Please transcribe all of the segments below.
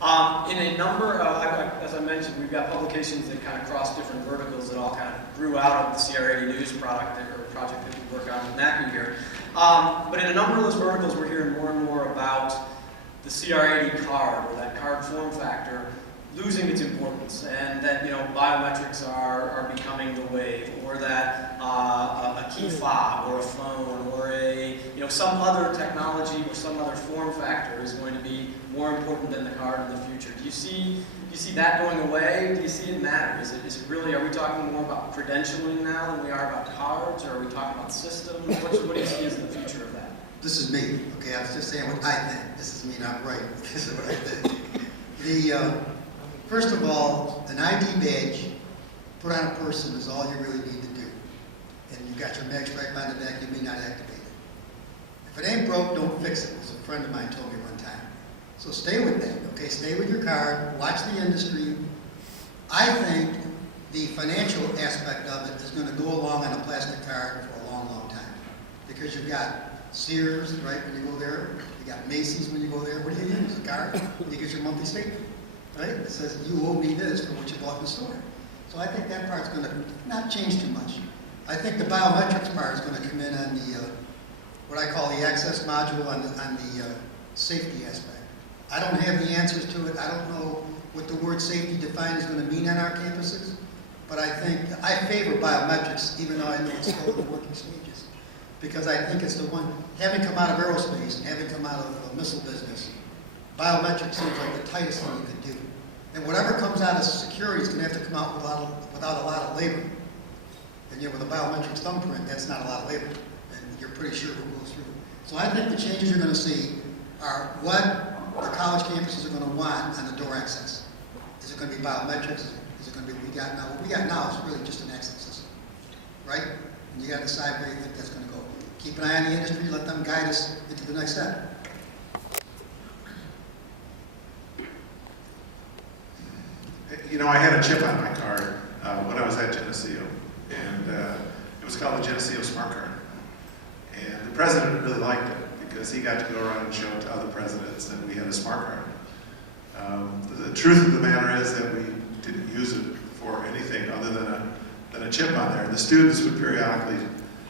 In a number of, as I mentioned, we've got publications that kind of cross different verticals that all kind of grew out of the CR80 News project that we work on with NACCU here. But in a number of those verticals, we're hearing more and more about the CR80 card, or that card form factor, losing its importance, and that biometrics are becoming the wave, or that a key fob or a phone or a some other technology or some other form factor is going to be more important than the card in the future. Do you see that going away? Do you see it matter? Is it really? Are we talking more about credentialing now than we are about cards, or are we talking about systems? What do you see as the future of that? This is me. Okay, I was just saying what I think. This is me not right. This is what I think. First of all, an ID badge put on a person is all you really need to do. And you got your mag stripe on the back, you may not activate it. If it ain't broke, don't fix it, as a friend of mine told me one time. So stay with that, okay? Stay with your card, watch the industry. I think the financial aspect of it is going to go along on a plastic card for a long, long time. Because you've got Sears, right, when you go there. You got Macy's when you go there. What do you use? A card? You get your monthly statement. Right? It says you owe me this for what you bought in the store. So I think that part's going to not change too much. I think the biometrics part is going to come in on the what I call the access module on the safety aspect. I don't have the answers to it. I don't know what the word safety defined is going to mean on our campuses, but I think I favor biometrics, even though I know it's still in the working stages, because I think it's the one having come out of aerospace and having come out of the missile business. Biometrics seems like the tightest thing you could do. And whatever comes out of security is going to have to come out without a lot of labor. And with a biometric thumbprint, that's not a lot of labor. And you're pretty sure who goes through. So I think the changes you're going to see are what the college campuses are going to want on the door access. Is it going to be biometrics? Is it going to be what we got now? What we got now is really just an access system, right? And you got to decide where you think that's going to go. Keep an eye on the industry, let them guide us into the next step. I had a chip on my card when I was at Geneseo, and it was called the Geneseo Smart Card. And the president really liked it because he got to go around and show it to other presidents that we had a smart card. The truth of the matter is that we didn't use it for anything other than a chip on there. And the students would periodically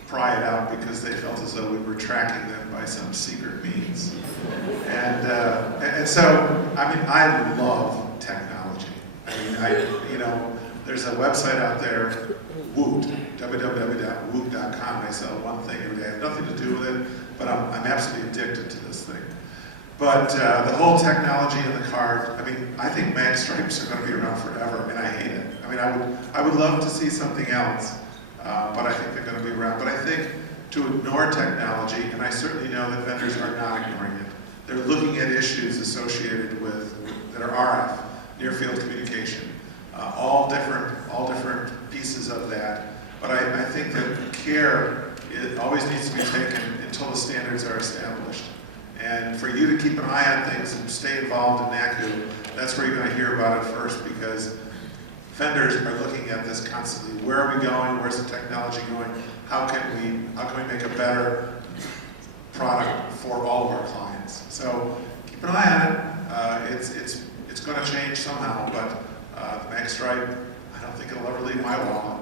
pry it out because they felt as though we were tracking them by some secret means. And so, I love technology. There's a website out there, Woot, www.woot.com. I sell one thing every day. I have nothing to do with it, but I'm absolutely addicted to this thing. But the whole technology in the card, I think mag stripes are going to be around forever, and I hate it. I would love to see something else, but I think they're going to be around. But I think to ignore technology, and I certainly know that vendors are not ignoring it. They're looking at issues associated with that are RF, near field communication, all different pieces of that. But I think that care always needs to be taken until the standards are established. And for you to keep an eye on things and stay involved in NACCU, that's where you're going to hear about it first, because vendors are looking at this constantly. Where are we going? Where's the technology going? How can we make a better product for all of our clients? So keep an eye on it. It's going to change somehow, but the mag stripe, I don't think it'll ever leave my wallet.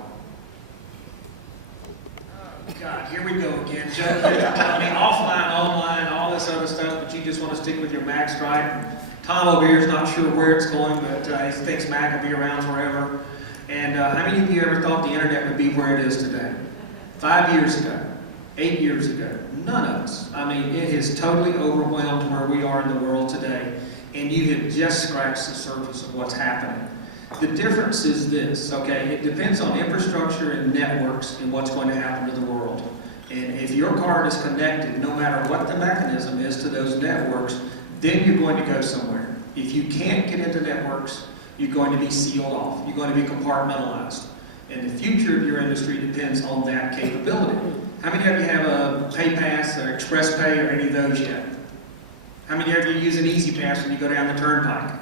God, here we go again. Offline, online, all this other stuff, but you just want to stick with your mag stripe. Tom over here is not sure where it's going, but he thinks mag will be around forever. And how many of you ever thought the internet would be where it is today? 5 years ago, 8 years ago, none of us. It has totally overwhelmed where we are in the world today, and you have just scratched the surface of what's happening. The difference is this, okay? It depends on infrastructure and networks and what's going to happen to the world. And if your card is connected, no matter what the mechanism is to those networks, then you're going to go somewhere. If you can't get into networks, you're going to be sealed off. You're going to be compartmentalized. And the future of your industry depends on that capability. How many of you have a PayPass or Express Pay or any of those yet? How many of you use an Easy Pass when you go down the turnpike?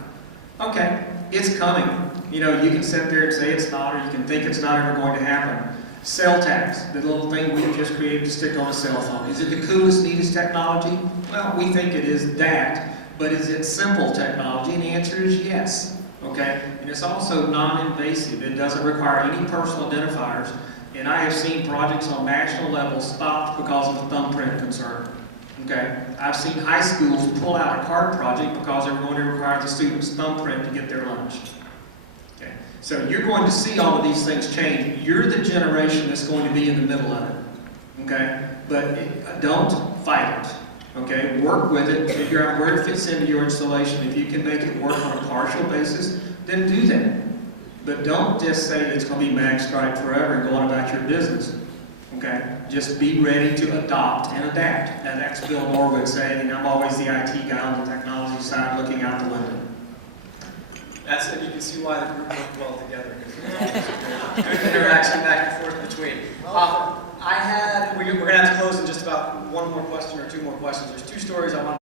Okay, it's coming. You can sit there and say it's not, or you can think it's not ever going to happen. Cell tax, the little thing we just created to stick on a cell phone. Is it the coolest, neatest technology? Well, we think it is that, but is it simple technology? And the answer answer is yes, okay? And it's also non-invasive. It doesn't require any personal identifiers. And I have seen projects on national level stopped because of a thumbprint concern. Okay, I've seen high schools pull out a card project because they're going to require the student's thumbprint to get their lunch. Okay, so you're going to see all of these things change. You're the generation that's going to be in the middle of it. Okay, but don't fight it. Okay, work with it, figure out where it fits into your installation. If you can make it work on a partial basis, then do that. But don't just say it's going to be MagStripe forever and go on about your business. Okay, just be ready to adopt and adapt. And that's Bill Norwood saying, and I'm always the IT guy on the technology side looking out the window. That's it. You can see why the group worked well together. Good interaction back and forth between. We're going to have to close in just about one more question or two more questions. There's two stories I want